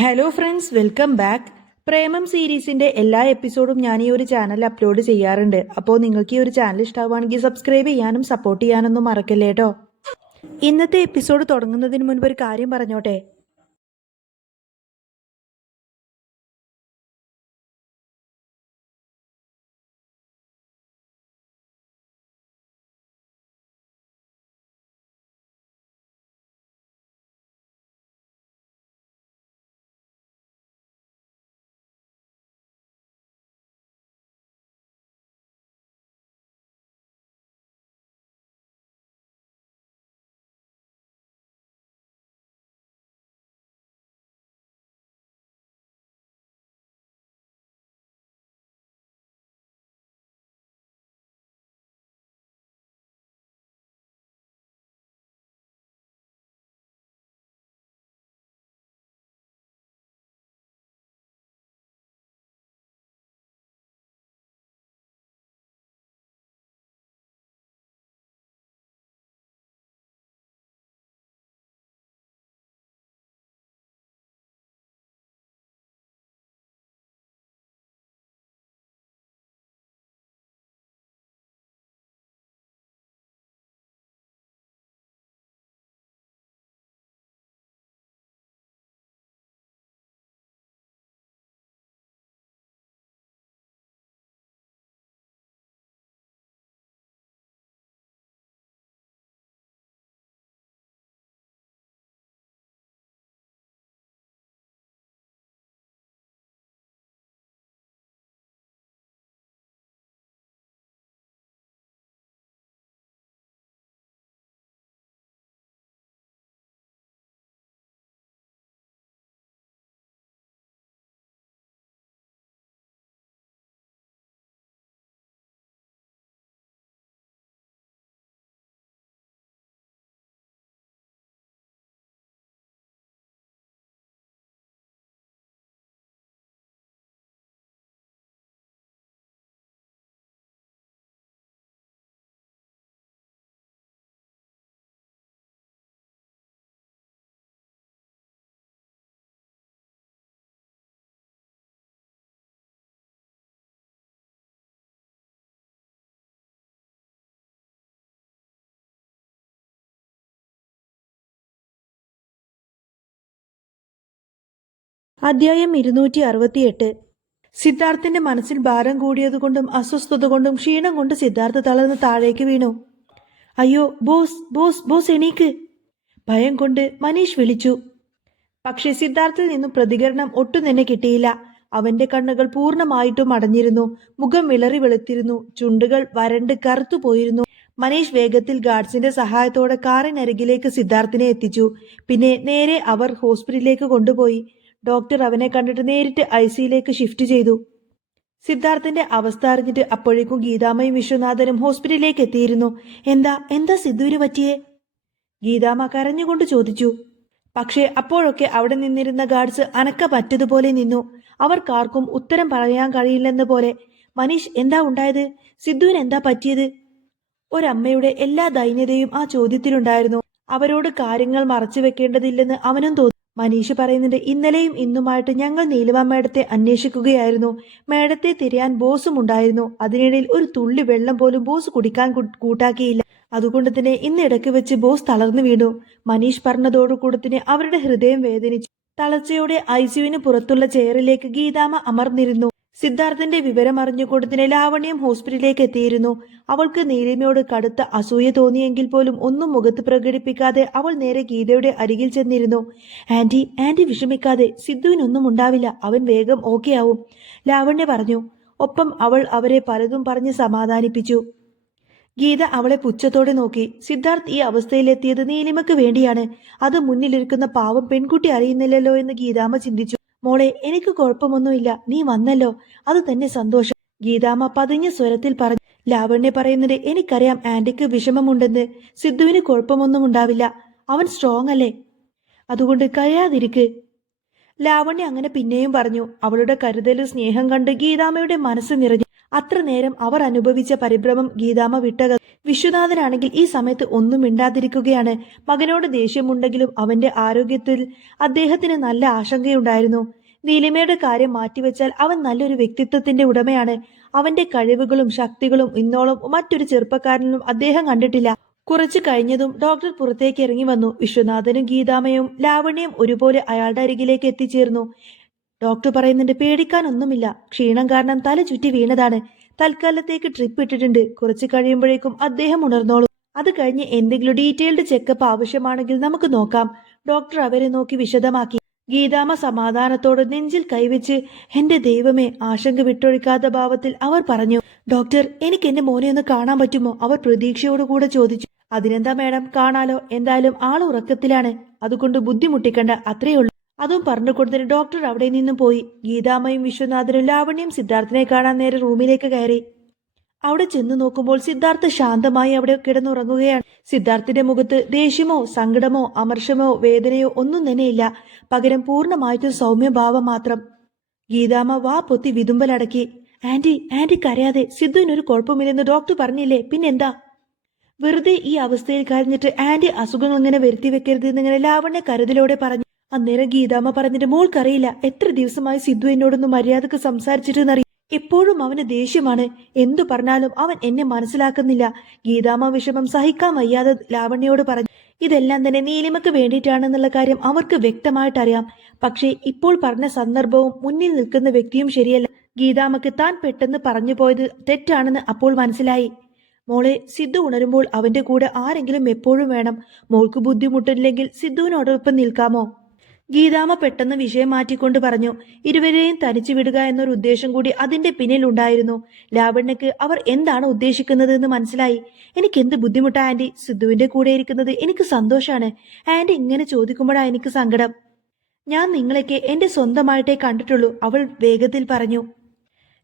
Hello friends, welcome back. Premam സീരീസിന്റെ എല്ലാ എപ്പിസോഡും ഞാൻ ഈ ഒരു ചാനൽ അപ്ലോഡ് ചെയ്യാറുണ്ട്. അപ്പോൾ നിങ്ങൾക്ക് ഈ ഒരു ചാനൽ ഇഷ്ടമാവുകയാണെങ്കിൽ സബ്സ്ക്രൈബ് ചെയ്യാനും സപ്പോർട്ട് ചെയ്യാനൊന്നും മറക്കല്ലേ കേട്ടോ. ഇന്നത്തെ എപ്പിസോഡ് തുടങ്ങുന്നതിന് മുൻപ് ഒരു കാര്യം പറഞ്ഞോട്ടെ. അധ്യായം 268. സിദ്ധാർത്ഥിന്റെ മനസ്സിൽ ഭാരം കൂടിയതുകൊണ്ടും അസ്വസ്ഥത കൊണ്ടും ക്ഷീണം കൊണ്ട് സിദ്ധാർത്ഥ തളർന്ന് താഴേക്ക് വീണു. അയ്യോ, ബോസ് ബോസ് ബോസ് എണീക്ക്! ഭയം കൊണ്ട് മനീഷ് വിളിച്ചു. പക്ഷെ സിദ്ധാർത്ഥിൽ നിന്നും പ്രതികരണം ഒട്ടും തന്നെ കിട്ടിയില്ല. അവന്റെ കണ്ണുകൾ പൂർണ്ണമായിട്ടും അടഞ്ഞിരുന്നു. മുഖം വിളറി വെളുത്തിരുന്നു. ചുണ്ടുകൾ വരണ്ട് കറുത്തുപോയിരുന്നു. മനീഷ് വേഗത്തിൽ ഗാർഡ്സിന്റെ സഹായത്തോടെ കാറിനരികിലേക്ക് സിദ്ധാർത്ഥിനെ എത്തിച്ചു. പിന്നെ നേരെ അവർ ഹോസ്പിറ്റലിലേക്ക് കൊണ്ടുപോയി. ഡോക്ടർ അവനെ കണ്ടിട്ട് നേരിട്ട് ഐസിയിലേക്ക് ഷിഫ്റ്റ് ചെയ്തു. സിദ്ധാർത്ഥിന്റെ അവസ്ഥ അറിഞ്ഞിട്ട് അപ്പോഴേക്കും ഗീതാമ്മയും വിശ്വനാഥനും ഹോസ്പിറ്റലിലേക്ക് എത്തിയിരുന്നു. എന്താ എന്താ സിദ്ധുവിന് പറ്റിയേ? ഗീതാമ്മ കരഞ്ഞുകൊണ്ട് ചോദിച്ചു. പക്ഷേ അപ്പോഴൊക്കെ അവിടെ നിന്നിരുന്ന ഗാർഡ്സ് അനക്ക പറ്റതുപോലെ നിന്നു. അവർക്കാർക്കും ഉത്തരം പറയാൻ കഴിയില്ലെന്ന പോലെ. മനീഷ്, എന്താ ഉണ്ടായത്? സിദ്ധുവിന് എന്താ പറ്റിയത്? ഒരമ്മയുടെ എല്ലാ ദൈന്യതയും ആ ചോദ്യത്തിലുണ്ടായിരുന്നു. അവരോട് കാര്യങ്ങൾ മറച്ചു വെക്കേണ്ടതില്ലെന്ന് അവനും തോന്നി. മനീഷ് പറയുന്നുണ്ട്, ഇന്നലെയും ഇന്നുമായിട്ട് ഞങ്ങൾ നീലിമ മേഡത്തെ അന്വേഷിക്കുകയായിരുന്നു. മേഡത്തെ തിരയാൻ ബോസും ഉണ്ടായിരുന്നു. അതിനിടയിൽ ഒരു തുള്ളി വെള്ളം പോലും ബോസ് കുടിക്കാൻ കൂട്ടാക്കിയില്ല. അതുകൊണ്ട് തന്നെ ഇന്നിടയ്ക്ക് വെച്ച് ബോസ് തളർന്നു വീണു. മനീഷ് പറഞ്ഞതോടുകൂടെ തന്നെ അവരുടെ ഹൃദയം വേദനിച്ചു. തളർച്ചയോടെ ഐസിയുവിന് പുറത്തുള്ള ചെയറിലേക്ക് ഗീതാമ്മ അമർന്നിരുന്നു. സിദ്ധാർത്ഥന്റെ വിവരം അറിഞ്ഞുകൊണ്ട് തന്നെ ലാവണ്യം ഹോസ്പിറ്റലിലേക്ക് എത്തിയിരുന്നു. അവൾക്ക് നീലിമയോട് കടുത്ത അസൂയ തോന്നിയെങ്കിൽ പോലും ഒന്നും മുഖത്ത് പ്രകടിപ്പിക്കാതെ അവൾ നേരെ ഗീതയുടെ അരികിൽ ചെന്നിരുന്നു. ആന്റി വിഷമിക്കാതെ, സിദ്ധുവിനൊന്നും ഉണ്ടാവില്ല, അവൻ വേഗം ഓക്കെ ആവും, ലാവണ്യ പറഞ്ഞു. ഒപ്പം അവൾ അവരെ പലതും പറഞ്ഞ് സമാധാനിപ്പിച്ചു. ഗീത അവളെ പുച്ഛത്തോടെ നോക്കി. സിദ്ധാർത്ഥ് ഈ അവസ്ഥയിലെത്തിയത് നീലിമയ്ക്ക് വേണ്ടിയാണ്. അത് മുന്നിലിരിക്കുന്ന പാവം പെൺകുട്ടി അറിയുന്നില്ലല്ലോ എന്ന് ഗീതാമ്മ ചിന്തിച്ചു. മോളെ, എനിക്ക് കുഴപ്പമൊന്നുമില്ല, നീ വന്നല്ലോ, അത് തന്നെ സന്തോഷം, ഗീതാമ്മ പതിഞ്ഞ സ്വരത്തിൽ പറഞ്ഞു. ലാവണ്യ പറയുന്നത്, എനിക്കറിയാം ആന്റിക്ക് വിഷമമുണ്ടെന്ന്. സിദ്ധുവിന് കുഴപ്പമൊന്നും ഉണ്ടാവില്ല, അവൻ സ്ട്രോങ് അല്ലേ, അതുകൊണ്ട് കഴിയാതിരിക്ക്. ലാവണ്യ അങ്ങനെ പിന്നെയും പറഞ്ഞു. അവളുടെ കരുതലും സ്നേഹം കണ്ട് ഗീതാമ്മയുടെ മനസ്സ് നിറഞ്ഞു. അത്ര നേരം അവർ അനുഭവിച്ച പരിഭ്രമം ഗീതാമ്മ വിട്ടക. വിശ്വനാഥനാണെങ്കിൽ ഈ സമയത്ത് ഒന്നും മിണ്ടാതിരിക്കുകയാണ്. മകനോട് ദേഷ്യമുണ്ടെങ്കിലും അവന്റെ ആരോഗ്യത്തിൽ അദ്ദേഹത്തിന് നല്ല ആശങ്കയുണ്ടായിരുന്നു. നീലിമയുടെ കാര്യം മാറ്റിവെച്ചാൽ അവൻ നല്ലൊരു വ്യക്തിത്വത്തിന്റെ ഉടമയാണ്. അവന്റെ കഴിവുകളും ശക്തികളും ഇന്നോളം മറ്റൊരു ചെറുപ്പക്കാരനും അദ്ദേഹം കണ്ടിട്ടില്ല. കുറച്ചു കഴിഞ്ഞതും ഡോക്ടർ പുറത്തേക്ക് ഇറങ്ങി വന്നു. വിശ്വനാഥനും ഗീതാമയും ലാവണ്യയും ഒരുപോലെ അയാളുടെ അരികിലേക്ക് എത്തിച്ചേർന്നു. ഡോക്ടർ പറയുന്നുണ്ട്, പേടിക്കാനൊന്നുമില്ല. ക്ഷീണം കാരണം തല ചുറ്റി വീണതാണ്. തൽക്കാലത്തേക്ക് ട്രിപ്പ് ഇട്ടിട്ടുണ്ട്. കുറച്ച് കഴിയുമ്പോഴേക്കും അദ്ദേഹം ഉണർന്നോളും. അത് കഴിഞ്ഞ് എന്തെങ്കിലും ഡീറ്റെയിൽഡ് ചെക്കപ്പ് ആവശ്യമാണെങ്കിൽ നമുക്ക് നോക്കാം. ഡോക്ടർ അവരെ നോക്കി വിശദമാക്കി. ഗീതാമ്മ സമാധാനത്തോട് നെഞ്ചിൽ കൈവച്ച്, എന്റെ ദൈവമേ, ആശങ്ക വിട്ടൊഴിക്കാത്ത ഭാവത്തിൽ അവർ പറഞ്ഞു. ഡോക്ടർ, എനിക്ക് എന്റെ മോനെ ഒന്ന് കാണാൻ പറ്റുമോ? അവർ പ്രതീക്ഷയോടുകൂടെ ചോദിച്ചു. അതിനെന്താ മേഡം, കാണാലോ. എന്തായാലും ആൾ ഉറക്കത്തിലാണ്, അതുകൊണ്ട് ബുദ്ധിമുട്ടിക്കണ്ട, അത്രയുള്ളൂ. അതും പറഞ്ഞുകൊടുത്തിന് ഡോക്ടർ അവിടെ നിന്നും പോയി. ഗീതാമ്മയും വിശ്വനാഥനും ലാവണ്യം സിദ്ധാർത്ഥിനെ കാണാൻ നേരെ റൂമിലേക്ക് കയറി. അവിടെ ചെന്ന് നോക്കുമ്പോൾ സിദ്ധാർത്ഥ ശാന്തമായി അവിടെ കിടന്നുറങ്ങുകയാണ്. സിദ്ധാർത്ഥിന്റെ മുഖത്ത് ദേഷ്യമോ സങ്കടമോ അമർഷമോ വേദനയോ ഒന്നും തന്നെയില്ല. പകരം പൂർണ്ണമായിട്ടും സൗമ്യഭാവം മാത്രം. ഗീതാമ്മ വാ പൊത്തി വിതുമ്പലടക്കി. ആന്റി കരയാതെ, സിദ്ധുവിനൊരു കുഴപ്പമില്ലെന്ന് ഡോക്ടർ പറഞ്ഞില്ലേ, പിന്നെന്താ? വെറുതെ ഈ അവസ്ഥയിൽ കരഞ്ഞിട്ട് ആന്റി അസുഖങ്ങൾ ഇങ്ങനെ വരുത്തി വെക്കരുത് എന്നിങ്ങനെ ലാവണ്യ കരുതലോടെ പറഞ്ഞു. അന്നേരം ഗീതാമ്മ പറഞ്ഞിട്ട്, മോൾക്കറിയില്ല എത്ര ദിവസമായി സിദ്ധു എന്നോടൊന്ന് മര്യാദക്ക് സംസാരിച്ചിട്ടെന്നറിയാം. എപ്പോഴും അവന് ദേഷ്യമാണ്. എന്തു പറഞ്ഞാലും അവൻ എന്നെ മനസ്സിലാക്കുന്നില്ല. ഗീതാമ്മ വിഷമം സഹിക്കാൻ വയ്യാതെ ലാവണ്യോട് പറഞ്ഞു. ഇതെല്ലാം തന്നെ നീലിമയ്ക്ക് വേണ്ടിയിട്ടാണെന്നുള്ള കാര്യം അവർക്ക് വ്യക്തമായിട്ടറിയാം. പക്ഷേ ഇപ്പോൾ പറഞ്ഞ സന്ദർഭവും മുന്നിൽ നിൽക്കുന്ന വ്യക്തിയും ശരിയല്ല. ഗീതാമ്മക്ക് താൻ പെട്ടെന്ന് പറഞ്ഞു പോയത് തെറ്റാണെന്ന് അപ്പോൾ മനസ്സിലായി. മോളെ, സിദ്ധു ഉണരുമ്പോൾ അവന്റെ കൂടെ ആരെങ്കിലും എപ്പോഴും വേണം. മോൾക്ക് ബുദ്ധിമുട്ടില്ലെങ്കിൽ സിദ്ധുവിനോടൊപ്പം നിൽക്കാമോ? ഗീതാമ്മ പെട്ടെന്ന് വിഷയം മാറ്റിക്കൊണ്ട് പറഞ്ഞു. ഇരുവരെയും തനിച്ചു വിടുക എന്നൊരു ഉദ്ദേശം കൂടി അതിന്റെ പിന്നിലുണ്ടായിരുന്നു. ലാവണ്യക്ക് അവർ എന്താണ് ഉദ്ദേശിക്കുന്നത് എന്ന് മനസ്സിലായി. എനിക്ക് എന്ത് ബുദ്ധിമുട്ടാ ആന്റി, സിദ്ധുവിന്റെ കൂടെ ഇരിക്കുന്നത് എനിക്ക് സന്തോഷാണ്. ആന്റി ഇങ്ങനെ ചോദിക്കുമ്പോഴാ എനിക്ക് സങ്കടം. ഞാൻ നിങ്ങളെയൊക്കെ എന്റെ സ്വന്തമായിട്ടേ കണ്ടിട്ടുള്ളൂ, അവൾ വേഗത്തിൽ പറഞ്ഞു.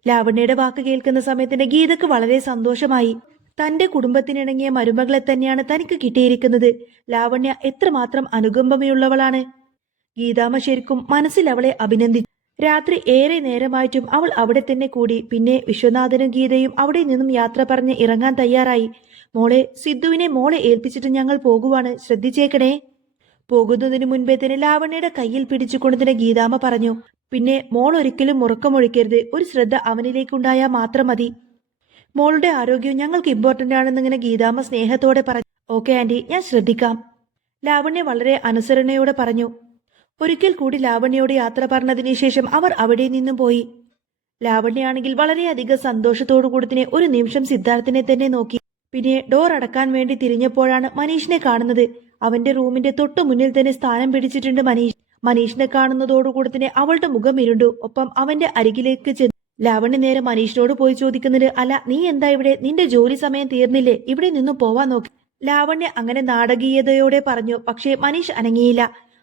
ലാവണ്യയുടെ വാക്ക് കേൾക്കുന്ന സമയത്തിന്റെ ഗീതക്ക് വളരെ സന്തോഷമായി. തന്റെ കുടുംബത്തിനിണങ്ങിയ മരുമകളെ തന്നെയാണ് തനിക്ക് കിട്ടിയിരിക്കുന്നത്. ലാവണ്യ എത്രമാത്രം അനുകമ്പമയുള്ളവളാണ്. ഗീതാമ്മ ശരിക്കും മനസ്സിൽ അവളെ അഭിനന്ദിച്ചു. രാത്രി ഏറെ നേരമായിട്ടും അവൾ അവിടെ തന്നെ കൂടി. പിന്നെ വിശ്വനാഥനും ഗീതയും അവിടെ നിന്നും യാത്ര പറഞ്ഞ് ഇറങ്ങാൻ തയ്യാറായി. മോളെ, സിദ്ധുവിനെ മോളെ ഏൽപ്പിച്ചിട്ട് ഞങ്ങൾ പോകുവാണ്, ശ്രദ്ധിച്ചേക്കണേ. പോകുന്നതിനു മുൻപേ തന്നെ ലാവണ്യയുടെ കയ്യിൽ പിടിച്ചുകൊണ്ടതിന് ഗീതാമ്മ പറഞ്ഞു. പിന്നെ മോൾ ഒരിക്കലും ഉറക്കമൊഴിക്കരുത്. ഒരു ശ്രദ്ധ അവനിലേക്കുണ്ടായാൽ മാത്രം മതി. മോളുടെ ആരോഗ്യം ഞങ്ങൾക്ക് ഇമ്പോർട്ടന്റ് ആണെന്നിങ്ങനെ ഗീതാമ്മ സ്നേഹത്തോടെ പറഞ്ഞു. ഓക്കെ ആന്റി, ഞാൻ ശ്രദ്ധിക്കാം. ലാവണ്യ വളരെ അനുസരണയോടെ പറഞ്ഞു. ഒരിക്കൽ കൂടി ലാവണ്യയോട് യാത്ര പറഞ്ഞതിന് ശേഷം അവർ അവിടെ നിന്നും പോയി. ലാവണ്യാണെങ്കിൽ വളരെയധികം സന്തോഷത്തോടു കൂടി തന്നെ ഒരു നിമിഷം സിദ്ധാർത്ഥിനെ തന്നെ നോക്കി. പിന്നെ ഡോർ അടക്കാൻ വേണ്ടി തിരിഞ്ഞപ്പോഴാണ് മനീഷിനെ കാണുന്നത്. അവന്റെ റൂമിന്റെ തൊട്ടു മുന്നിൽ തന്നെ സ്ഥാനം പിടിച്ചിട്ടുണ്ട് മനീഷ്. മനീഷിനെ കാണുന്നതോടുകൂടി തന്നെ അവളുടെ മുഖം ഇരുണ്ടു. ഒപ്പം അവന്റെ അരികിലേക്ക് ചെന്നു. ലാവണ്യ നേരെ മനീഷിനോട് പോയി ചോദിക്കുന്നത്, അല്ല നീ എന്താ ഇവിടെ? നിന്റെ ജോലി സമയം തീർന്നില്ലേ? ഇവിടെ നിന്നും പോവാൻ നോക്കി. ലാവണ്യ അങ്ങനെ നാടകീയതയോടെ പറഞ്ഞു. പക്ഷേ മനീഷ് അനങ്ങിയില്ല.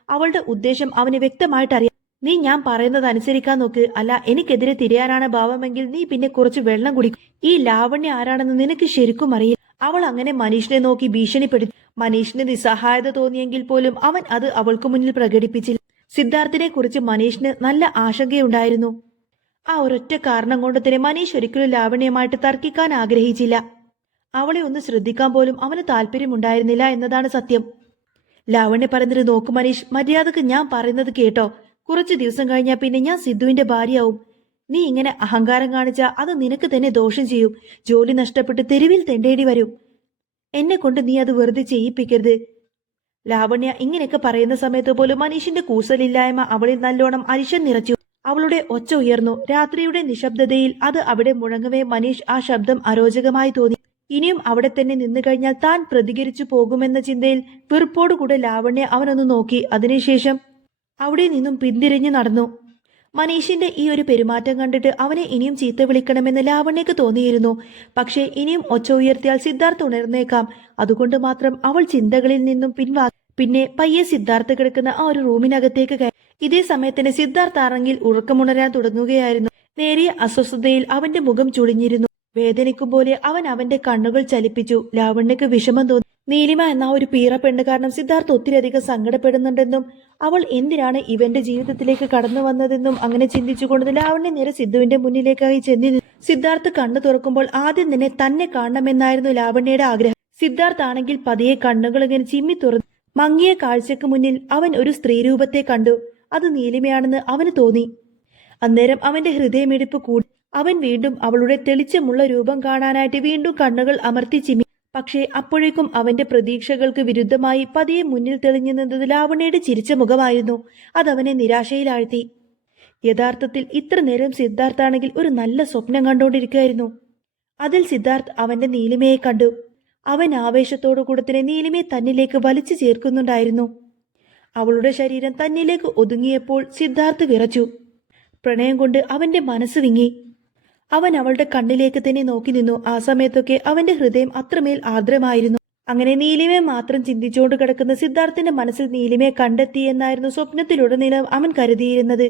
അവളുടെ ഉദ്ദേശം അവന് വ്യക്തമായിട്ടറിയാം. നീ ഞാൻ പറയുന്നത് അനുസരിക്കാൻ നോക്ക്. അല്ല എനിക്കെതിരെ തിരിയാനാണ് ഭാവമെങ്കിൽ നീ പിന്നെ കുറച്ച് വെള്ളം കുടിക്കും. ഈ ലാവണ്യ ആരാണെന്ന് നിനക്ക് ശരിക്കും അറിയില്ല. അവൾ അങ്ങനെ മനീഷിനെ നോക്കി ഭീഷണിപ്പെടുത്തി. മനീഷിന് നിസ്സഹായത തോന്നിയെങ്കിൽ പോലും അവൻ അത് അവൾക്ക് മുന്നിൽ പ്രകടിപ്പിച്ചില്ല. സിദ്ധാർത്ഥിനെ കുറിച്ച് മനീഷിന് നല്ല ആശങ്കയുണ്ടായിരുന്നു. ആ ഒരൊറ്റ കാരണം കൊണ്ട് തന്നെ മനീഷ് ഒരിക്കലും ലാവണ്യമായിട്ട് തർക്കിക്കാൻ ആഗ്രഹിച്ചില്ല. അവളെ ഒന്ന് ശ്രദ്ധിക്കാൻ പോലും അവന് താല്പര്യമുണ്ടായിരുന്നില്ല എന്നതാണ് സത്യം. ലാവണ്യ പറഞ്ഞത്, നോക്കു മനീഷ്, മര്യാദക്ക് ഞാൻ പറയുന്നത് കേട്ടോ. കുറച്ചു ദിവസം കഴിഞ്ഞാൽ പിന്നെ ഞാൻ സിദ്ധുവിന്റെ ഭാര്യയാവും. നീ ഇങ്ങനെ അഹങ്കാരം കാണിച്ചാൽ അത് നിനക്ക് തന്നെ ദോഷം ചെയ്യും. ജോലി നഷ്ടപ്പെട്ട് തെരുവിൽ തെണ്ടേണ്ടി വരും. എന്നെ കൊണ്ട് നീ അത് വെറുതെ ചെയ്യിപ്പിക്കരുത്. ലാവണ്യ ഇങ്ങനെയൊക്കെ പറയുന്ന സമയത്ത് പോലും മനീഷിന്റെ കൂസലില്ലായ്മ അവളിൽ നല്ലോണം അരിശം നിറച്ചു. അവളുടെ ഒച്ച ഉയർന്നു. രാത്രിയുടെ നിശബ്ദതയിൽ അത് അവിടെ മുഴങ്ങവേ മനീഷ് ആ ശബ്ദം അരോചകമായി തോന്നി. ഇനിയും അവിടെ തന്നെ നിന്നു കഴിഞ്ഞാൽ താൻ പ്രതികരിച്ചു പോകുമെന്ന ചിന്തയിൽ വെറുപ്പോടുകൂടെ ലാവണ്യ അവനൊന്ന് നോക്കി. അതിനുശേഷം അവിടെ നിന്നും പിന്തിരിഞ്ഞു നടന്നു. മനീഷിന്റെ ഈ ഒരു പെരുമാറ്റം കണ്ടിട്ട് അവനെ ഇനിയും ചീത്ത വിളിക്കണമെന്ന് ലാവണ്യക്ക് തോന്നിയിരുന്നു. പക്ഷേ ഇനിയും ഒച്ച ഉയർത്തിയാൽ സിദ്ധാർത്ഥ് ഉണർന്നേക്കാം. അതുകൊണ്ട് മാത്രം അവൾ ചിന്തകളിൽ നിന്നും പിന്നെ പയ്യെ സിദ്ധാർത്ഥ് കിടക്കുന്ന ആ ഒരു റൂമിനകത്തേക്ക് കയറി. ഇതേ സമയത്തിന് സിദ്ധാർത്ഥ് ആണെങ്കിൽ ഉറക്കമുണരാൻ തുടങ്ങുകയായിരുന്നു. നേരിയ അസ്വസ്ഥതയിൽ അവന്റെ മുഖം ചുളിഞ്ഞിരുന്നു. വേദനിക്കും പോലെ അവൻ അവന്റെ കണ്ണുകൾ ചലിപ്പിച്ചു. ലാവണ്യക്ക് വിഷമം തോന്നി. നീലിമ എന്ന ഒരു പീറ പെണ്ണ് കാരണം സിദ്ധാർത്ഥ് ഒത്തിരിയധികം സങ്കടപ്പെടുന്നുണ്ടെന്നും അവൾ എന്തിനാണ് ഇവന്റെ ജീവിതത്തിലേക്ക് കടന്നു വന്നതെന്നും അങ്ങനെ ചിന്തിച്ചുകൊണ്ട് ലാവണ്യ നേരെ സിദ്ധുവിന്റെ മുന്നിലേക്കായി ചെന്നി. സിദ്ധാർത്ഥ് കണ്ണു തുറക്കുമ്പോൾ ആദ്യം തന്നെ കാണണമെന്നായിരുന്നു ലാവണ്യയുടെ ആഗ്രഹം. സിദ്ധാർത്ഥ് ആണെങ്കിൽ പതിയെ കണ്ണുകളിങ്ങനെ ചിമ്മി തുറന്നു. മങ്ങിയ കാഴ്ചക്ക് മുന്നിൽ അവൻ ഒരു സ്ത്രീരൂപത്തെ കണ്ടു. അത് നീലിമയാണെന്ന് അവന് തോന്നി. അന്നേരം അവന്റെ ഹൃദയമിടിപ്പ് കൂടി. അവൻ വീണ്ടും അവളുടെ തെളിച്ചമുള്ള രൂപം കാണാനായിട്ട് വീണ്ടും കണ്ണുകൾ അമർത്തി ചിമ്മി. പക്ഷേ അപ്പോഴേക്കും അവന്റെ പ്രതീക്ഷകൾക്ക് വിരുദ്ധമായി പതിയെ മുന്നിൽ തെളിഞ്ഞു നിന്നത് ലാവണ്യയുടെ ചിരിച്ച മുഖമായിരുന്നു. അതവനെ നിരാശയിലാഴ്ത്തി. യഥാർത്ഥത്തിൽ ഇത്ര നേരം സിദ്ധാർത്ഥാണെങ്കിൽ ഒരു നല്ല സ്വപ്നം കണ്ടുകൊണ്ടിരിക്കുകയായിരുന്നു. അതിൽ സിദ്ധാർത്ഥ് അവന്റെ നീലിമയെ കണ്ടു. അവൻ ആവേശത്തോടു കൂടെ തന്നെ നീലിമയെ തന്നിലേക്ക് വലിച്ചു ചേർക്കുന്നുണ്ടായിരുന്നു. അവളുടെ ശരീരം തന്നിലേക്ക് ഒതുങ്ങിയപ്പോൾ സിദ്ധാർത്ഥ് വിറച്ചു. പ്രണയം കൊണ്ട് അവന്റെ മനസ്സ് വിങ്ങി. അവൻ അവളുടെ കണ്ണിലേക്ക് തന്നെ നോക്കി നിന്നു. ആ സമയത്തൊക്കെ അവന്റെ ഹൃദയം അത്രമേൽ ആർദ്രമായിരുന്നു. അങ്ങനെ നീലിമയെ മാത്രം ചിന്തിച്ചുകൊണ്ട് കിടക്കുന്ന സിദ്ധാർത്ഥിന്റെ മനസ്സിൽ നീലിമയെ കണ്ടെത്തി എന്നായിരുന്നു സ്വപ്നത്തിലുടനീളം അവൻ കരുതിയിരുന്നത്.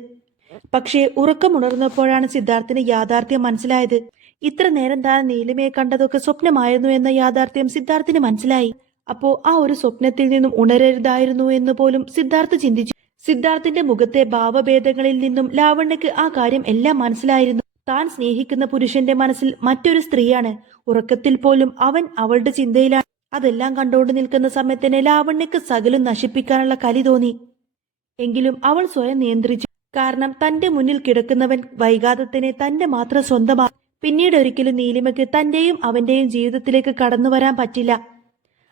പക്ഷേ ഉറക്കമുണർന്നപ്പോഴാണ് സിദ്ധാർത്ഥിന് യാഥാർത്ഥ്യം മനസ്സിലായത്. ഇത്ര നേരം താൻ നീലിമയെ കണ്ടതൊക്കെ സ്വപ്നമായിരുന്നു എന്ന യാഥാർത്ഥ്യം സിദ്ധാർത്ഥിന് മനസ്സിലായി. അപ്പോ ആ ഒരു സ്വപ്നത്തിൽ നിന്നും ഉണരരുതായിരുന്നു എന്ന് പോലും സിദ്ധാർത്ഥ് ചിന്തിച്ചു. സിദ്ധാർത്ഥിന്റെ മുഖത്തെ ഭാവഭേദങ്ങളിൽ നിന്നും ലാവണ്യക്ക് ആ കാര്യം എല്ലാം മനസ്സിലായിരുന്നു. താൻ സ്നേഹിക്കുന്ന പുരുഷന്റെ മനസ്സിൽ മറ്റൊരു സ്ത്രീയാണ്. ഉറക്കത്തിൽ പോലും അവൻ അവളുടെ ചിന്തയിലാണ്. അതെല്ലാം കണ്ടുകൊണ്ട് നിൽക്കുന്ന സമയത്തിന് ലാവണ്യക്ക് സകലും നശിപ്പിക്കാനുള്ള കലി തോന്നി. എങ്കിലും അവൾ സ്വയം നിയന്ത്രിച്ചു. കാരണം തന്റെ മുന്നിൽ കിടക്കുന്നവൻ വൈകാതെ തന്നെ തന്റെ മാത്രം സ്വന്തമാണ്. പിന്നീട് ഒരിക്കലും നീലിമയ്ക്ക് തന്റെയും അവന്റെയും ജീവിതത്തിലേക്ക് കടന്നു വരാൻ പറ്റില്ല.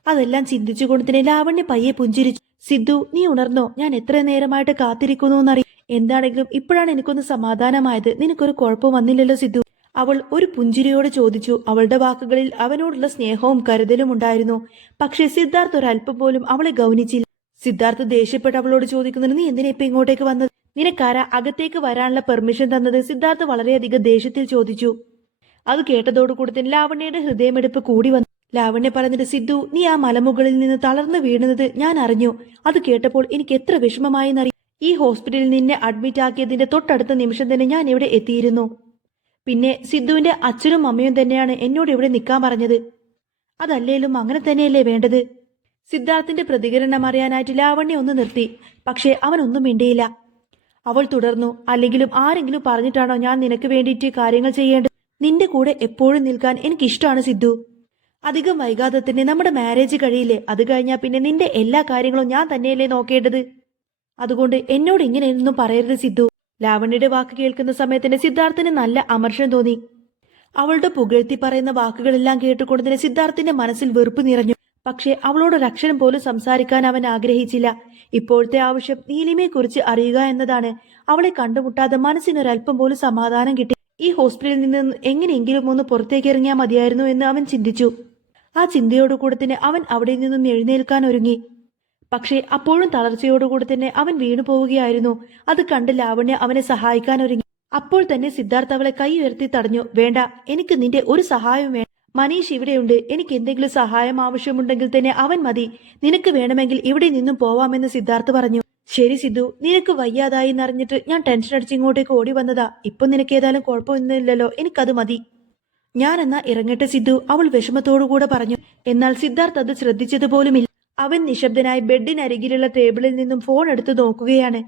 അതെല്ലാം ചിന്തിച്ചുകൊണ്ട് തന്നെ ലാവണ്യ പയ്യെ പുഞ്ചിരിച്ചു. സിദ്ധു, നീ ഉണർന്നോ? ഞാൻ എത്ര നേരമായിട്ട് കാത്തിരിക്കുന്നു എന്നറിയാം. എന്താണെങ്കിലും ഇപ്പോഴാണ് എനിക്കൊന്ന് സമാധാനമായത്. നിനക്കൊരു കുഴപ്പം വന്നില്ലല്ലോ സിദ്ധു? അവൾ ഒരു പുഞ്ചിരിയോട് ചോദിച്ചു. അവളുടെ വാക്കുകളിൽ അവനോടുള്ള സ്നേഹവും കരുതലും ഉണ്ടായിരുന്നു. പക്ഷേ സിദ്ധാർത്ഥ് ഒരല്പം പോലും അവളെ ഗൗനിച്ചില്ല. സിദ്ധാർത്ഥ് ദേഷ്യപ്പെട്ട് അവളോട് ചോദിക്കുന്നത്, നീ എന്തിനാ ഇപ്പൊ ഇങ്ങോട്ടേക്ക് വന്നത്? നിനക്കാരാ അകത്തേക്ക് വരാനുള്ള പെർമിഷൻ തന്നത്? സിദ്ധാർത്ഥ് വളരെയധികം ദേഷ്യത്തിൽ ചോദിച്ചു. അത് കേട്ടതോടുകൂടി തന്നെ ലാവണ്യയുടെ ഹൃദയമെടുപ്പ് കൂടി വന്നു. ലാവണ്യ പറഞ്ഞിട്ട്, സിദ്ധു, നീ ആ മലമുകളിൽ നിന്ന് തളർന്നു വീണത് ഞാൻ അറിഞ്ഞു. അത് കേട്ടപ്പോൾ എനിക്ക് എത്ര വിഷമമായി എന്നറിയാം. ഈ ഹോസ്പിറ്റലിൽ നിന്നെ അഡ്മിറ്റ് ആക്കിയതിന്റെ തൊട്ടടുത്ത നിമിഷം തന്നെ ഞാൻ ഇവിടെ എത്തിയിരുന്നു. പിന്നെ സിദ്ധുവിന്റെ അച്ഛനും അമ്മയും തന്നെയാണ് എന്നോട് ഇവിടെ നിൽക്കാൻ പറഞ്ഞത്. അതല്ലേലും അങ്ങനെ തന്നെയല്ലേ വേണ്ടത്? സിദ്ധാർത്ഥിന്റെ പ്രതികരണം അറിയാനായിട്ട് ലാവണ്യ ഒന്ന് നിർത്തി. പക്ഷേ അവനൊന്നും മിണ്ടിയില്ല. അവൾ തുടർന്നു, അല്ലെങ്കിലും ആരെങ്കിലും പറഞ്ഞിട്ടാണോ ഞാൻ നിനക്ക് വേണ്ടിയിട്ട് കാര്യങ്ങൾ ചെയ്യേണ്ടത്? നിന്റെ കൂടെ എപ്പോഴും നിൽക്കാൻ എനിക്കിഷ്ടമാണ് സിദ്ധു. അധികം വൈകാതെ തന്നെ നമ്മുടെ മാരേജ് കഴിയില്ലേ? അത് കഴിഞ്ഞാൽ പിന്നെ നിന്റെ എല്ലാ കാര്യങ്ങളും ഞാൻ തന്നെയല്ലേ നോക്കേണ്ടത്? അതുകൊണ്ട് എന്നോട് ഇങ്ങനെയൊന്നും പറയരുത് സിദ്ധു. ലാവണ്യയുടെ വാക്ക് കേൾക്കുന്ന സമയത്തിന് സിദ്ധാർത്ഥിന് നല്ല അമർഷം തോന്നി. അവളുടെ പുകഴ്ത്തി പറയുന്ന വാക്കുകളെല്ലാം കേട്ടുകൊണ്ട് തന്നെ സിദ്ധാർത്ഥിന്റെ മനസ്സിൽ വെറുപ്പ് നിറഞ്ഞു. പക്ഷേ അവളോടൊരക്ഷരം പോലും സംസാരിക്കാൻ അവൻ ആഗ്രഹിച്ചില്ല. ഇപ്പോഴത്തെ ആവശ്യം നീലിമയെക്കുറിച്ച് അറിയുക എന്നതാണ്. അവളെ കണ്ടുമുട്ടാതെ മനസ്സിനൊരല്പം പോലും സമാധാനം കിട്ടി. ഈ ഹോസ്പിറ്റലിൽ നിന്ന് എങ്ങനെയെങ്കിലും ഒന്ന് പുറത്തേക്ക് ഇറങ്ങിയാൽ മതിയായിരുന്നു എന്ന് അവൻ ചിന്തിച്ചു. ആ ചിന്തയോടുകൂടെ തന്നെ അവൻ അവിടെ നിന്നും എഴുന്നേൽക്കാൻ ഒരുങ്ങി. പക്ഷേ അപ്പോഴും തളർച്ചയോടുകൂടി തന്നെ അവൻ വീണു പോവുകയായിരുന്നു. അത് കണ്ട് ലാവണ്യ അവനെ സഹായിക്കാൻ ഒരുങ്ങി. അപ്പോൾ തന്നെ സിദ്ധാർത്ഥ് അവളെ കൈ ഉയർത്തി തടഞ്ഞു. വേണ്ട, എനിക്ക് നിന്റെ ഒരു സഹായവും വേണ്ട. മനീഷ് ഇവിടെയുണ്ട്. എനിക്ക് എന്തെങ്കിലും സഹായം ആവശ്യമുണ്ടെങ്കിൽ തന്നെ അവൻ മതി. നിനക്ക് വേണമെങ്കിൽ ഇവിടെ നിന്നും പോവാമെന്ന് സിദ്ധാർത്ഥ് പറഞ്ഞു. ശരി സിദ്ധു, നിനക്ക് വയ്യാതായി എന്നറിഞ്ഞിട്ട് ഞാൻ ടെൻഷൻ അടിച്ച് ഇങ്ങോട്ടേക്ക് ഓടി വന്നതാ. ഇപ്പൊ നിനക്ക് ഏതായാലും കുഴപ്പമൊന്നുമില്ലല്ലോ, എനിക്കത് മതി. ഞാൻ എന്നാ ഇറങ്ങട്ടെ സിദ്ധു, അവൾ വിഷമത്തോടുകൂടെ പറഞ്ഞു. എന്നാൽ സിദ്ധാർത്ഥ് അത് ശ്രദ്ധിച്ചതുപോലുമില്ല. അവൻ നിശബ്ദനായി ബെഡിനരികിലുള്ള ടേബിളിൽ നിന്നും ഫോൺ എടുത്തു നോക്കുകയാണ്.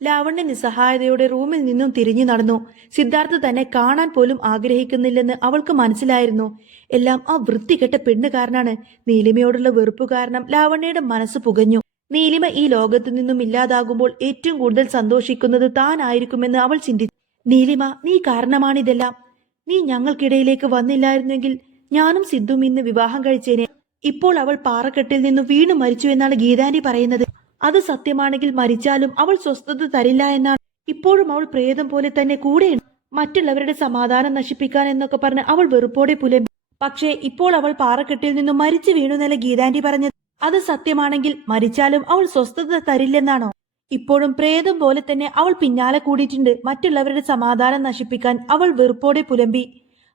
ലാവണ്യ നിസ്സഹായതയോടെ റൂമിൽ നിന്നും തിരിഞ്ഞു നടന്നു. സിദ്ധാർത്ഥ് തന്നെ കാണാൻ പോലും ആഗ്രഹിക്കുന്നില്ലെന്ന് അവൾക്ക് മനസ്സിലായിരുന്നു. എല്ലാം ആ വൃത്തികെട്ട പെണ്ണ് കാരനാണ്. നീലിമയോടുള്ള വെറുപ്പ് കാരണം ലാവണ്യയുടെ മനസ്സ് പുകഞ്ഞു. നീലിമ ഈ ലോകത്തു നിന്നും ഇല്ലാതാകുമ്പോൾ ഏറ്റവും കൂടുതൽ സന്തോഷിക്കുന്നത് താനായിരിക്കുമെന്ന് അവൾ ചിന്തിച്ചു. നീലിമ, നീ കാരണമാണിതെല്ലാം. നീ ഞങ്ങൾക്കിടയിലേക്ക് വന്നില്ലായിരുന്നെങ്കിൽ ഞാനും സിദ്ധും ഇന്ന് വിവാഹം കഴിച്ചേനെ. ഇപ്പോൾ അവൾ പാറക്കെട്ടിൽ നിന്നും വീണു മരിച്ചു എന്നാണ് ഗീതാന്റി പറയുന്നത്. അത് സത്യമാണെങ്കിൽ മരിച്ചാലും അവൾ സ്വസ്ഥത തരില്ല എന്നാണ്. ഇപ്പോഴും അവൾ പ്രേതം പോലെ തന്നെ കൂടെയുണ്ട്. മറ്റുള്ളവരുടെ സമാധാനം നശിപ്പിക്കാൻ എന്നൊക്കെ പറഞ്ഞ് അവൾ വെറുപ്പോടെ പുലമ്പി. പക്ഷേ ഇപ്പോൾ അവൾ പാറക്കെട്ടിൽ നിന്നും മരിച്ചു വീണുന്നല്ല ഗീതാന്റി പറഞ്ഞത്. അത് സത്യമാണെങ്കിൽ മരിച്ചാലും അവൾ സ്വസ്ഥത തരില്ലെന്നാണോ? ഇപ്പോഴും പ്രേതം പോലെ തന്നെ അവൾ പിന്നാലെ കൂടിയിട്ടുണ്ട്. മറ്റുള്ളവരുടെ സമാധാനം നശിപ്പിക്കാൻ അവൾ വെറുപ്പോടെ പുലമ്പി.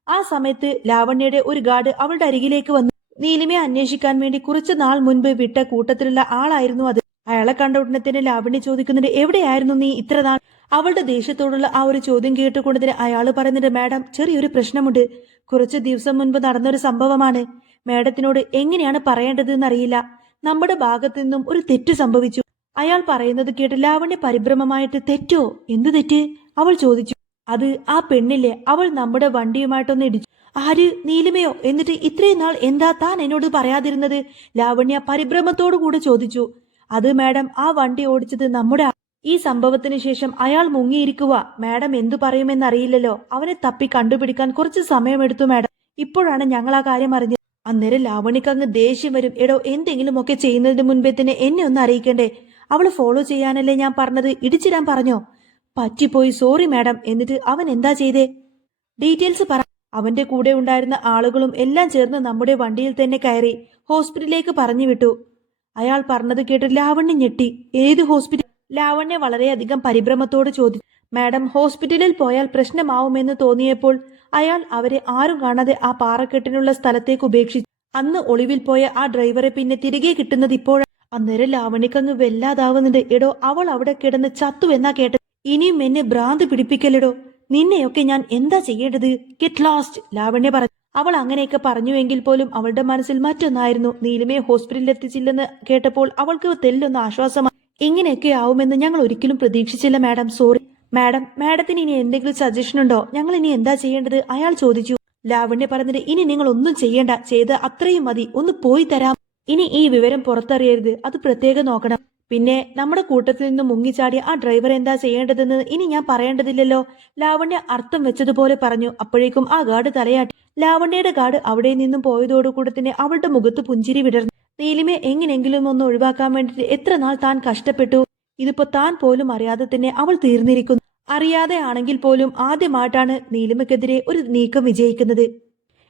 ആ സമയത്ത് ലാവണ്യയുടെ ഒരു ഗാർഡ് അവളുടെ അരികിലേക്ക് വന്നു. നീലിമയെ അന്വേഷിക്കാൻ വേണ്ടി കുറച്ചു നാൾ മുൻപ് വിട്ട കൂട്ടത്തിലുള്ള ആളായിരുന്നു അത്. അയാളെ കണ്ട ഉടനെ തന്നെ ലാവണ്യ ചോദിക്കുന്നുണ്ട്, എവിടെയായിരുന്നു നീ ഇത്ര നാൾ? അവളുടെ ദേഷ്യത്തോടുള്ള ആ ഒരു ചോദ്യം കേട്ടുകൊണ്ട് തന്നെ അയാൾ പറയുന്നുണ്ട്, മാഡം, ചെറിയൊരു പ്രശ്നമുണ്ട്. കുറച്ചു ദിവസം മുൻപ് നടന്നൊരു സംഭവമാണ്. മാഡത്തിനോട് എങ്ങനെയാണ് പറയേണ്ടതെന്നറിയില്ല. നമ്മുടെ ഭാഗത്തു നിന്നും ഒരു തെറ്റ് സംഭവിച്ചു. അയാൾ പറയുന്നത് കേട്ട് ലാവണ്യ പരിഭ്രമമായിട്ട്, തെറ്റോ? എന്ത് തെറ്റ്? അവൾ ചോദിച്ചു. അത് ആ പെണ്ണില്ലേ, അവൾ നമ്മുടെ വണ്ടിയുമായിട്ടൊന്ന് ഇടിച്ചു. ആര്? നീലിമയോ? എന്നിട്ട് ഇത്രയും നാൾ എന്താ താൻ എന്നോട് പറയാതിരുന്നത്? ലാവണ്യ പരിഭ്രമത്തോടു കൂടെ ചോദിച്ചു. അത് മാഡം, ആ വണ്ടി ഓടിച്ചത് നമ്മുടെ ഈ സംഭവത്തിന് ശേഷം അയാൾ മുങ്ങിയിരിക്കുക. മാഡം എന്തു പറയുമെന്നറിയില്ലല്ലോ. അവനെ തപ്പി കണ്ടുപിടിക്കാൻ കുറച്ച് സമയമെടുത്തു മാഡം. ഇപ്പോഴാണ് ഞങ്ങൾ ആ കാര്യം അറിഞ്ഞത്. അന്നേരം ലാവണ്യക്ക് അങ്ങ് ദേഷ്യം വരും. എടോ, എന്തെങ്കിലുമൊക്കെ ചെയ്യുന്നതിന് മുൻപേ തന്നെ എന്നെ ഒന്ന് അറിയിക്കണ്ടേ? അവള് ഫോളോ ചെയ്യാനല്ലേ ഞാൻ പറഞ്ഞത്, ഇടിച്ചിടാൻ പറഞ്ഞോ? പറ്റിപ്പോയി, സോറി മാഡം. എന്നിട്ട് അവൻ എന്താ ചെയ്തേ? ഡീറ്റെയിൽസ് പറ. അവന്റെ കൂടെ ഉണ്ടായിരുന്ന ആളുകളും എല്ലാം ചേർന്ന് നമ്മുടെ വണ്ടിയിൽ തന്നെ കയറി ഹോസ്പിറ്റലിലേക്ക് പറഞ്ഞു വിട്ടു. അയാൾ പറഞ്ഞത് കേട്ട് ലാവണ്യ ഞെട്ടി. ഏത് ഹോസ്പിറ്റൽ? ലാവണ്യ വളരെയധികം പരിഭ്രമത്തോട് ചോദിച്ചു. മാഡം, ഹോസ്പിറ്റലിൽ പോയാൽ പ്രശ്നമാവുമെന്ന് തോന്നിയപ്പോൾ അയാൾ അവരെ ആരും കാണാതെ ആ പാറക്കെട്ടിനുള്ള സ്ഥലത്തേക്ക് ഉപേക്ഷിച്ചു. അന്ന് ഒളിവിൽ പോയ ആ ഡ്രൈവറെ പിന്നെ തിരികെ കിട്ടുന്നത് ഇപ്പോഴാണ്. അന്നേരം ലാവണ്യക്കങ്ങ് വല്ലാതാവുന്നുണ്ട്. എടോ, അവൾ അവിടെ കിടന്ന് ചത്തുവെന്നാ കേട്ടത്. ഇനിയും എന്നെ ഭ്രാന്ത് പിടിപ്പിക്കലെടോ. നിന്നെയൊക്കെ ഞാൻ എന്താ ചെയ്യേണ്ടത്? ഗെറ്റ് ലോസ്റ്റ്, ലാവണ്യ പറഞ്ഞു. അവൾ അങ്ങനെയൊക്കെ പറഞ്ഞുവെങ്കിൽ പോലും അവളുടെ മനസ്സിൽ മറ്റൊന്നായിരുന്നു. നീലിമയെ ഹോസ്പിറ്റലിൽ എത്തിച്ചില്ലെന്ന് കേട്ടപ്പോൾ അവൾക്ക് തെല്ലൊന്ന് ആശ്വാസമായി. ഇങ്ങനെയൊക്കെ ആവുമെന്ന് ഞങ്ങൾ ഒരിക്കലും പ്രതീക്ഷിച്ചില്ല മാഡം, സോറി. മാഡം, മാഡത്തിന് ഇനി എന്തെങ്കിലും സജഷൻ ഉണ്ടോ? ഞങ്ങൾ ഇനി എന്താ ചെയ്യേണ്ടത്? അയാൾ ചോദിച്ചു. ലാവണ്യ പറഞ്ഞിട്ട്, ഇനി നിങ്ങൾ ഒന്നും ചെയ്യേണ്ട, ചെയ്ത് അത്രയും മതി, ഒന്ന് പോയി തരാം. ഇനി ഈ വിവരം പുറത്തറിയരുത്, അത് പ്രത്യേകം നോക്കണം. പിന്നെ നമ്മുടെ കൂട്ടത്തിൽ നിന്ന് മുങ്ങിച്ചാടിയ ആ ഡ്രൈവർ എന്താ ചെയ്യേണ്ടതെന്ന് ഇനി ഞാൻ പറയേണ്ടതില്ലല്ലോ. ലാവണ്യ അർത്ഥം വെച്ചതുപോലെ പറഞ്ഞു. അപ്പോഴേക്കും ആ ഗാർഡ് തലയാട്ടി. ലാവണ്യയുടെ ഗാർഡ് അവിടെ നിന്നും പോയതോടുകൂടെ തന്നെ അവളുടെ മുഖത്ത് പുഞ്ചിരി വിടർന്നു. നീലിമയെ എങ്ങനെയെങ്കിലും ഒന്ന് ഒഴിവാക്കാൻ വേണ്ടിട്ട് എത്ര നാൾ താൻ കഷ്ടപ്പെട്ടു. ഇതിപ്പോ താൻ പോലും അറിയാതെ തന്നെ അവൾ തീർന്നിരിക്കുന്നു. അറിയാതെ ആണെങ്കിൽ പോലും ആദ്യമായിട്ടാണ് നീലിമയ്ക്കെതിരെ ഒരു നീക്കം വിജയിക്കുന്നത്.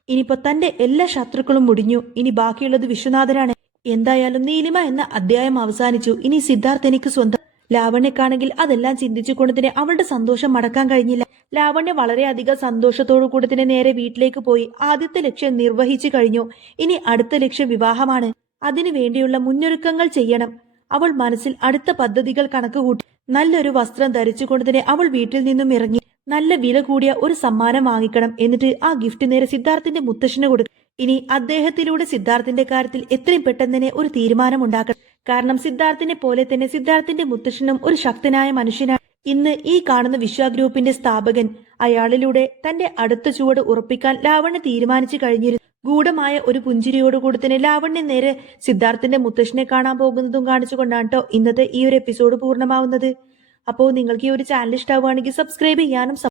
ഇനിയിപ്പോ തന്റെ എല്ലാ ശത്രുക്കളും മുടിഞ്ഞു. ഇനി ബാക്കിയുള്ളത് വിശ്വനാഥനാണ്. എന്തായാലും നീലിമ എന്ന അധ്യായം അവസാനിച്ചു. ഇനി സിദ്ധാർത്ഥ് എനിക്ക് സ്വന്തം. ലാവണ്യക്കാണെങ്കിൽ അതെല്ലാം ചിന്തിച്ചുകൊണ്ട് തന്നെ അവളുടെ സന്തോഷം മടക്കാൻ കഴിഞ്ഞില്ല. ലാവണ്യ വളരെയധികം സന്തോഷത്തോടു കൂടി തന്നെ നേരെ വീട്ടിലേക്ക് പോയി. ആദ്യത്തെ ലക്ഷ്യം നിർവഹിച്ചു കഴിഞ്ഞു. ഇനി അടുത്ത ലക്ഷ്യം വിവാഹമാണ്. അതിനു വേണ്ടിയുള്ള മുന്നൊരുക്കങ്ങൾ ചെയ്യണം. അവൾ മനസ്സിൽ അടുത്ത പദ്ധതികൾ കണക്കുകൂട്ടി. നല്ലൊരു വസ്ത്രം ധരിച്ചുകൊണ്ട് തന്നെ അവൾ വീട്ടിൽ നിന്നും ഇറങ്ങി. നല്ല വില കൂടിയ ഒരു സമ്മാനം വാങ്ങിക്കണം. എന്നിട്ട് ആ ഗിഫ്റ്റ് നേരെ സിദ്ധാർത്ഥിന്റെ മുത്തശ്ശന് കൊടുക്കും. ഇനി അദ്ദേഹത്തിലൂടെ സിദ്ധാർത്ഥിന്റെ കാര്യത്തിൽ എത്രയും പെട്ടെന്ന് തന്നെ ഒരു തീരുമാനം ഉണ്ടാക്കണം. കാരണം സിദ്ധാർത്ഥിനെ പോലെ തന്നെ സിദ്ധാർത്ഥിന്റെ മുത്തശ്ശനും ഒരു ശക്തനായ മനുഷ്യനാണ്. ഇന്ന് ഈ കാണുന്ന വിശ്വ ഗ്രൂപ്പിന്റെ സ്ഥാപകൻ. അയാളിലൂടെ തന്റെ അടുത്ത ചുവട് ഉറപ്പിക്കാൻ ലാവണ്യ തീരുമാനിച്ചു കഴിഞ്ഞിരുന്നു. ഗൂഢമായ ഒരു പുഞ്ചിരിയോടുകൂടി തന്നെ ലാവണ്യ നേരെ സിദ്ധാർത്ഥിന്റെ മുത്തശ്ശനെ കാണാൻ പോകുന്നതും കാണിച്ചുകൊണ്ടാണ് കേട്ടോ ഇന്നത്തെ ഈ ഒരു എപ്പിസോഡ് പൂർണ്ണമാവുന്നത്. അപ്പോൾ നിങ്ങൾക്ക് ഈ ഒരു ചാനൽ ഇഷ്ടമാവുകയാണെങ്കിൽ സബ്സ്ക്രൈബ് ചെയ്യാനും